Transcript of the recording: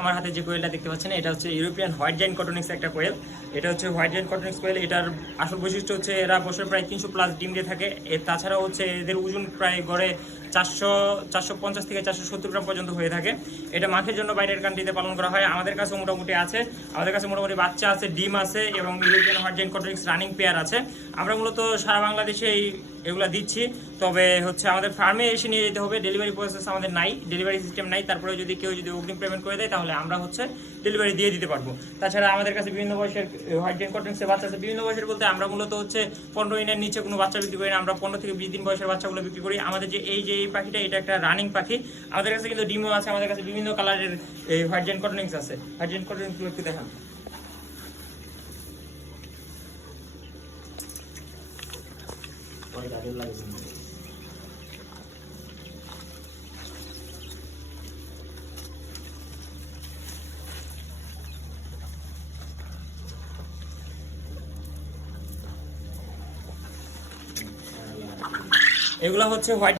আমার হাতে যে কোয়েলটা দেখতে পাচ্ছেন এটা হচ্ছে ইউরোপিয়ান হোয়াইট জায়ান্ট কটনিক্স একটা কোয়েল। এটা হচ্ছে হোয়াইট জায়ান্ট কটনিক্স কোয়েল। এটার আসল বৈশিষ্ট্য হচ্ছে এরা বছরে প্রায় 300+ ডিম দিয়ে থাকে। তাছাড়াও হচ্ছে এদের ওজন প্রায় গড়ে 450 থেকে 470 গ্রাম পর্যন্ত হয়ে থাকে। এটা মাখের জন্য বাইরের কান্ট্রিতে পালন করা হয়। আমাদের কাছে মোটামুটি আছে, আমাদের কাছে মোটামুটি বাচ্চা আছে, ডিম আছে এবং ইউরোপিয়ান হোয়াইট জায়ান্ট কটনিক্স রানিং পেয়ার আছে। আমরা মূলত সারা বাংলাদেশে এগুলা দিচ্ছি। তবে হচ্ছে আমাদের ফার্মে এসে নিয়ে যেতে হবে, ডেলিভারি প্রসেস আমাদের নাই, ডেলিভারি সিস্টেম নাই। তারপরে যদি কেউ অগ্রিম পেমেন্ট করে দেয় তাহলে আমরা হচ্ছে ডেলিভারি দিয়ে দিতে পারবো। তাছাড়া আমাদের কাছে বিভিন্ন বয়সের হোয়াইট জায়ান্ট কটনিক্সের বাচ্চা আছে। বিভিন্ন বয়সের বলতে আমরা মূলত হচ্ছে 15 দিনের নিচে কোনো বাচ্চা বিক্রি করি না, আমরা 15 থেকে 20 দিন বয়সের বাচ্চাগুলো বিক্রি করি। আমাদের যে এই পাখিটা, এটা একটা রানিং পাখি। আমাদের কাছে কিন্তু ডিমও আছে, আমাদের কাছে বিভিন্ন কালারের এই হোয়াইট জায়ান্ট কটনিক্স আছে। হোয়াইট জায়ান্ট কটনিক্সগুলো একটু দেখান। এগুলো হচ্ছে হোয়াইট